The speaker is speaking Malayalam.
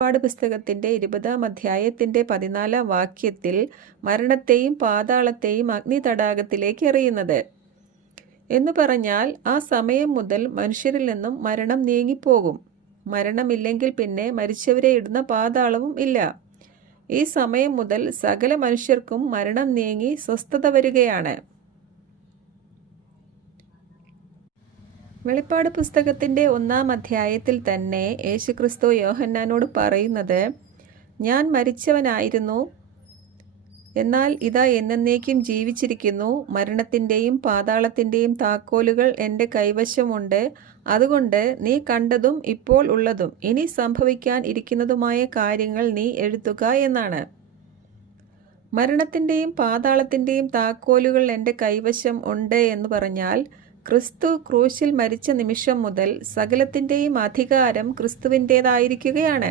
വെളിപ്പാട് പുസ്തകത്തിൻ്റെ 20-ാം അധ്യായത്തിൻ്റെ 14-ാം വാക്യത്തിൽ മരണത്തെയും പാതാളത്തെയും അഗ്നിതടാകത്തിലേക്ക് എറിയുന്നത് എന്നു പറഞ്ഞാൽ ആ സമയം മുതൽ മനുഷ്യരിൽ നിന്നും മരണം നീങ്ങിപ്പോകും. മരണമില്ലെങ്കിൽ പിന്നെ മരിച്ചവരെ ഇടുന്ന പാതാളവും ഇല്ല. ഈ സമയം മുതൽ സകല മനുഷ്യർക്കും മരണം നീങ്ങി സ്വസ്ഥത വരികയാണ്. വെളിപ്പാട് പുസ്തകത്തിൻ്റെ 1-ാം അധ്യായത്തിൽ തന്നെ യേശുക്രിസ്തു യോഹന്നാനോട് പറയുന്നത്, ഞാൻ മരിച്ചവനായിരുന്നു, എന്നാൽ ഇതാ എന്നേക്കും ജീവിച്ചിരിക്കുന്നു. മരണത്തിൻ്റെയും പാതാളത്തിൻ്റെയും താക്കോലുകൾ എൻ്റെ കൈവശമുണ്ട്. അതുകൊണ്ട് നീ കണ്ടതും ഇപ്പോൾ ഉള്ളതും ഇനി സംഭവിക്കാൻ ഇരിക്കുന്നതുമായ കാര്യങ്ങൾ നീ എഴുതുക എന്നാണ്. മരണത്തിൻ്റെയും പാതാളത്തിൻ്റെയും താക്കോലുകൾ എൻ്റെ കൈവശം ഉണ്ട് എന്ന് പറഞ്ഞാൽ ക്രിസ്തു ക്രൂശിൽ മരിച്ച നിമിഷം മുതൽ സകലത്തിൻ്റെയും അധികാരം ക്രിസ്തുവിൻ്റേതായിരിക്കുകയാണ്.